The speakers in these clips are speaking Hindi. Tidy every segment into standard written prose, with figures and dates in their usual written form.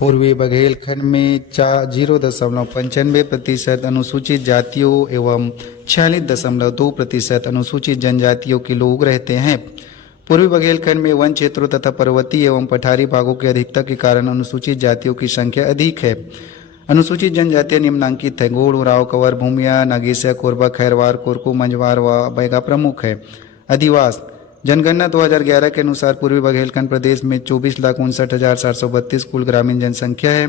पूर्वी बघेलखंड में 0.95% अनुसूचित जातियों एवं 46.2% अनुसूचित जनजातियों के लोग रहते हैं। पूर्वी बघेलखंड में वन क्षेत्रों तथा पर्वतीय एवं पठारी भागों की अधिकता के कारण अनुसूचित जातियों की संख्या अधिक है। अनुसूचित जनजातियां निम्नांकित है: गोंड, उरांव, कंवर, भूमिया, नागेशिया, कोरबा, खैरवार, कोरकू, मंझवार व बैगा प्रमुख है। अधिवास: जनगणना 2011 के अनुसार पूर्वी बघेलखंड प्रदेश में 24,59,432 कुल ग्रामीण जनसंख्या है,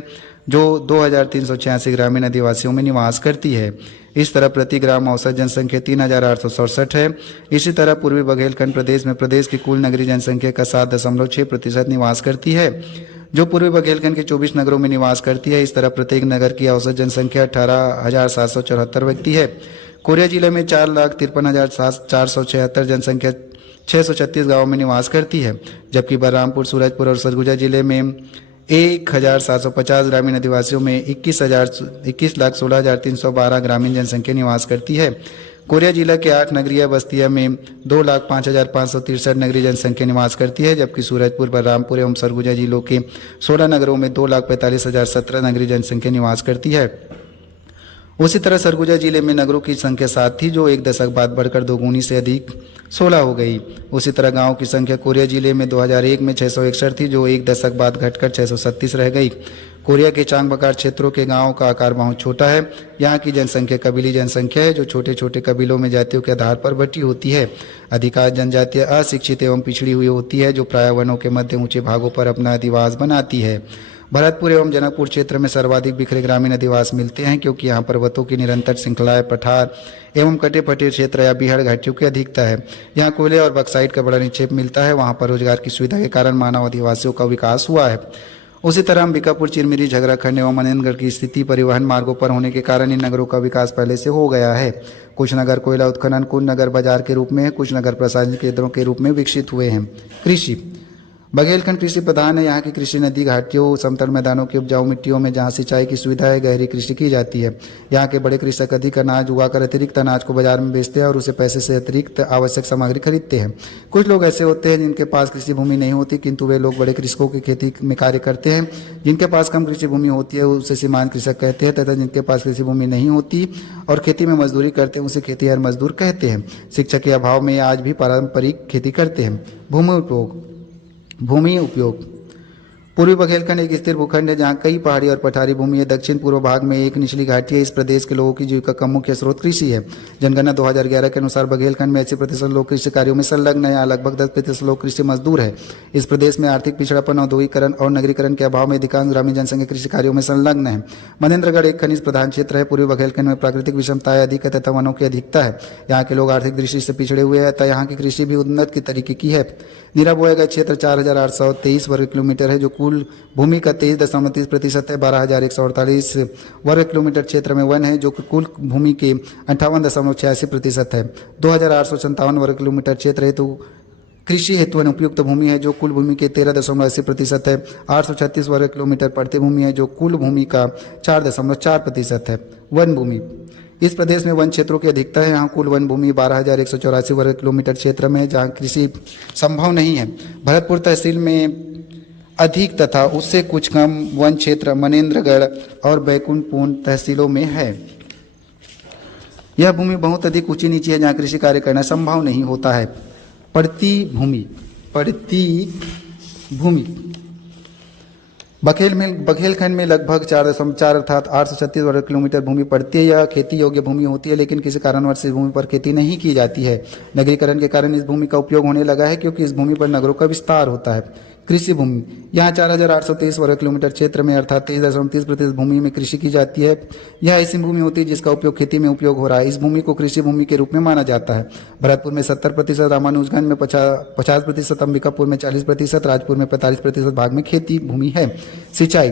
जो 2,386 ग्रामीण आदिवासियों में निवास करती है। इस तरह प्रति ग्राम औसत जनसंख्या 3,867 है। इसी तरह पूर्वी बघेलखंड प्रदेश में प्रदेश की कुल नगरीय जनसंख्या का 7.6% निवास करती है, जो पूर्वी बघेलखंड के 24 नगरों में निवास करती है। इस तरह प्रत्येक नगर की औसत जनसंख्या 18,774 व्यक्ति है। कोरिया जिले में 4,53,476 जनसंख्या 636 गांवों में निवास करती है, जबकि बलरामपुर, सूरजपुर और सरगुजा जिले में 1,750 ग्रामीण आदिवासियों में 21,16,312 ग्रामीण जनसंख्या निवास करती है। कोरिया जिला के 8 नगरीय बस्तियां में 2,05,563 नगरीय जनसंख्या निवास करती है, जबकि सूरजपुर, बलरामपुर एवं सरगुजा जिलों के 16 नगरों में 2,45,017 नगरीय जनसंख्या निवास करती है। उसी तरह सरगुजा जिले में नगरों की संख्या 7 थी, जो एक दशक बाद बढ़कर दोगुनी से अधिक 16 हो गई। उसी तरह गांवों की संख्या कोरिया जिले में 2001 में 661 थी, जो एक दशक बाद घटकर 637 रह गई। कोरिया के चांगबकार क्षेत्रों के गांवों का आकार बहुत छोटा है। यहाँ की जनसंख्या कबीली जनसंख्या है, जो छोटे छोटे कबीलों में जातियों के आधार पर बटी होती है। अधिकांश जनजातियाँ अशिक्षित एवं पिछड़ी हुई होती है, जो प्रायः वनों के मध्य ऊंचे भागों पर अपना अधिवास बनाती है। भरतपुर एवं जनकपुर क्षेत्र में सर्वाधिक बिखरे ग्रामीण अधिवास मिलते हैं, क्योंकि यहाँ पर्वतों की निरंतर श्रृंखलाएं, पठार एवं कटे फटे क्षेत्र या बिहाड़ घाटियों की अधिकता है। यहाँ कोयले और बक्साइट का बड़ा निक्षेप मिलता है। वहाँ पर रोजगार की सुविधा के कारण मानव आदिवासियों का विकास हुआ है। उसी तरह अंबिकापुर, चिरमिरी, झगराखंड एवं मनेन्द्रगढ़ की स्थिति परिवहन मार्गों पर होने के कारण इन नगरों का विकास पहले से हो गया है। कुछ नगर कोयला उत्खनन, कुछ नगर बाजार के रूप में है, कुछ नगर प्रशासनिक केंद्रों के रूप में विकसित हुए हैं। कृषि: बघेलखंड कृषि प्रधान है। यहाँ की कृषि नदी घाटियों, समतल मैदानों की उपजाऊ मिट्टियों में जहाँ सिंचाई की सुविधा है, गहरी कृषि की जाती है। यहाँ के बड़े कृषक अधिक अनाज उगाकर अतिरिक्त अनाज को बाजार में बेचते हैं और उसे पैसे से अतिरिक्त आवश्यक सामग्री खरीदते हैं। कुछ लोग ऐसे होते हैं जिनके पास कृषि भूमि नहीं होती, किंतु वे लोग बड़े कृषकों की खेती में कार्य करते हैं। जिनके पास कम कृषि भूमि होती है उसे सीमांत कृषक कहते हैं, तथा जिनके पास कृषि भूमि नहीं होती और खेती में मजदूरी करते हैं उसे खेतिहर मजदूर कहते हैं। शिक्षा के अभाव में आज भी पारंपरिक खेती करते हैं। भूमि उपयोग: पूर्वी बघेलखंड एक स्थिर भूखंड है, जहाँ कई पहाड़ी और पठारी भूमि है। दक्षिण पूर्व भाग में एक निचली घाटी है। इस प्रदेश के लोगों की जीविका का मुख्य स्रोत कृषि है। जनगणना 2011 के अनुसार बघेलखंड में 80% लोग कृषि कार्यों में संलग्न है। यहाँ लगभग 10% लोग कृषि मजदूर है। इस प्रदेश में आर्थिक पिछड़ापन, औद्योगिकरण और नगरीकरण के अभाव में अधिकांश ग्रामीण जनसंख्या कृषि कार्यों में संलग्न है। मनेन्द्रगढ़ एक खनिज प्रधान क्षेत्र है। पूर्वी बघेलखंड में प्राकृतिक विषमताएं अधिक है तथा वनों की अधिकता है। यहाँ के लोग आर्थिक दृष्टि से पिछड़े हुए हैं, तथा यहाँ की कृषि भी उन्नत की तरीके की है। नीरा बोया गया क्षेत्र 4,823 वर्ग किलोमीटर है, जो कुल भूमि का 23.30% है। 12,148 वर्ग किलोमीटर क्षेत्र में वन है, जो कुल भूमि के 58.86% है। 2,857 वर्ग किलोमीटर क्षेत्र हेतु कृषि हेतु अनुपयुक्त भूमि है, जो कुल भूमि के 13.80% है। 836 वर्ग किलोमीटर पड़ती भूमि है, जो कुल भूमि का 4.4% है। वन भूमि: इस प्रदेश में वन क्षेत्रों की अधिकता है। यहाँ कुल वन भूमि 12,184 वर्ग किलोमीटर क्षेत्र में है, जहाँ कृषि संभव नहीं है। भरतपुर तहसील में अधिक तथा उससे कुछ कम वन क्षेत्र मनेन्द्रगढ़ और बैकुंठपुर तहसीलों में है। यह भूमि बहुत अधिक ऊंची नीची है, जहाँ कृषि कार्य करना संभव नहीं होता है। पड़ती भूमि: बघेलखंड में लगभग 4.4 अर्थात 836 वर्ग किलोमीटर भूमि पड़ती है। यह खेती योग्य भूमि होती है, लेकिन किसी कारणवश इस भूमि पर खेती नहीं की जाती है। नगरीकरण के कारण इस भूमि का उपयोग होने लगा है, क्योंकि इस भूमि पर नगरों का विस्तार होता है। कृषि भूमि: यहाँ 4,823 वर्ग किलोमीटर क्षेत्र में अर्थात 23.30% भूमि में कृषि की जाती है। यह ऐसी भूमि होती है जिसका उपयोग खेती में उपयोग हो रहा है। इस भूमि को कृषि भूमि के रूप में माना जाता है। भरतपुर में 70%, रामानुजगंज में 50%, अंबिकापुर में 40%, राजपुर में 45% भाग में खेती भूमि है। सिंचाई: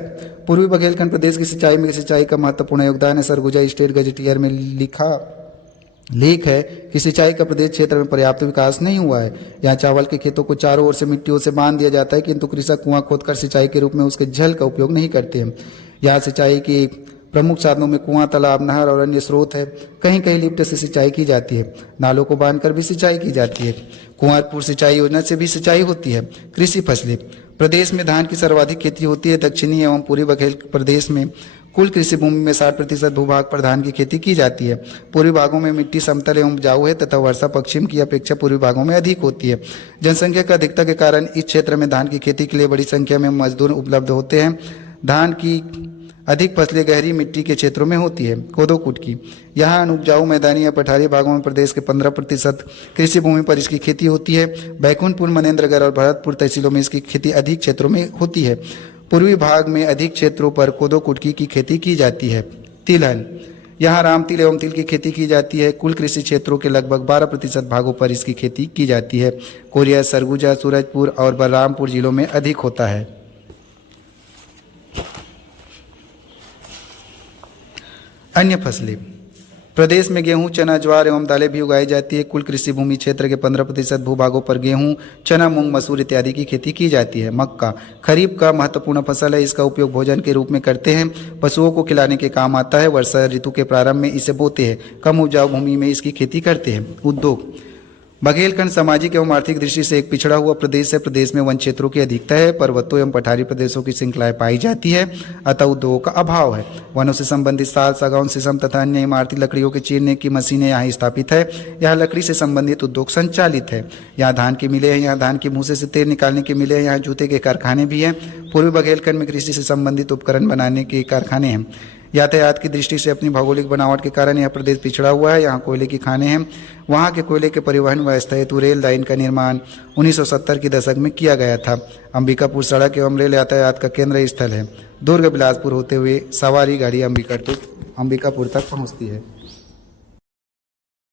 पूर्वी बघेलखंड प्रदेश की सिंचाई का महत्वपूर्ण योगदान है। सरगुजा स्टेट गजेटियर में लेख है कि सिंचाई का प्रदेश क्षेत्र में पर्याप्त विकास नहीं हुआ है। यहाँ चावल के खेतों को चारों ओर से मिट्टियों से बांध दिया जाता है, किंतु कृषक कुआं खोदकर सिंचाई के रूप में उसके जल का उपयोग नहीं करते हैं। यहाँ सिंचाई की प्रमुख साधनों में कुआं, तालाब, नहर और अन्य स्रोत है। कहीं कहीं लिफ्ट से सिंचाई की जाती है। नालों को बांधकर भी सिंचाई की जाती है। कुंवरपुर सिंचाई योजना से भी सिंचाई होती है। कृषि फसलें, प्रदेश में धान की सर्वाधिक खेती होती है। दक्षिणी एवं पूर्वी बुंदेलखंड प्रदेश में कुल कृषि भूमि में 60% भूभाग पर धान की खेती की जाती है। पूर्वी भागों में मिट्टी समतल एवं उपजाऊ है तथा वर्षा पश्चिम की अपेक्षा पूर्वी भागों में अधिक होती है। जनसंख्या की अधिकता के कारण इस क्षेत्र में धान की खेती के लिए बड़ी संख्या में मजदूर उपलब्ध होते हैं। धान की अधिक फसलें गहरी मिट्टी के क्षेत्रों में होती है। कोदो कुटकी, यहाँ अनुपजाऊ मैदानी या पठारी भागों में प्रदेश के 15% कृषि भूमि पर इसकी खेती होती है। बैकुंठपुर, मनेंद्रगढ़ और भरतपुर तहसीलों में इसकी खेती अधिक क्षेत्रों में होती है। पूर्वी भाग में अधिक क्षेत्रों पर कोदो कुटकी की खेती की जाती है। तिलहन, यहाँ राम तिल एवं तिल की खेती की जाती है। कुल कृषि क्षेत्रों के लगभग 12% भागों पर इसकी खेती की जाती है। कोरिया, सरगुजा, सूरजपुर और बलरामपुर जिलों में अधिक होता है। अन्य फसलें, प्रदेश में गेहूं, चना, ज्वार एवं दालें भी उगाई जाती है। कुल कृषि भूमि क्षेत्र के 15% भूभागों पर गेहूं, चना, मूंग, मसूर इत्यादि की खेती की जाती है। मक्का खरीफ का महत्वपूर्ण फसल है। इसका उपयोग भोजन के रूप में करते हैं। पशुओं को खिलाने के काम आता है। वर्षा ऋतु के प्रारंभ में इसे बोते हैं। कम उपजाऊ भूमि में इसकी खेती करते हैं। उद्योग, बुंदेलखंड सामाजिक एवं आर्थिक दृष्टि से एक पिछड़ा हुआ प्रदेश है। प्रदेश में वन क्षेत्रों की अधिकता है। पर्वतों एवं पठारी प्रदेशों की श्रृंखलाएं पाई जाती है, अतः उद्योगों का अभाव है। वनों से संबंधित साल, सागौन, शीशम तथा अन्य इमारती लकड़ियों के चीरने की मशीनें यहाँ स्थापित है। यहाँ लकड़ी से संबंधित उद्योग संचालित है। यहाँ धान की मिलें हैं। यहाँ धान के भूसे से तेल निकालने के मिले हैं। यहाँ जूते के कारखाने भी हैं। पूर्वी बुंदेलखंड में कृषि से संबंधित उपकरण बनाने के कारखाने हैं। यातायात की दृष्टि से अपनी भौगोलिक बनावट के कारण यह प्रदेश पिछड़ा हुआ है। यहाँ कोयले की खानें हैं। वहाँ के कोयले के परिवहन व्यवस्था हेतु रेल लाइन का निर्माण 1970 के दशक में किया गया था। अंबिकापुर सड़क एवं रेल यातायात का केंद्र स्थल है। दुर्ग बिलासपुर होते हुए सवारी गाड़ी अंबिकापुर तक पहुँचती है।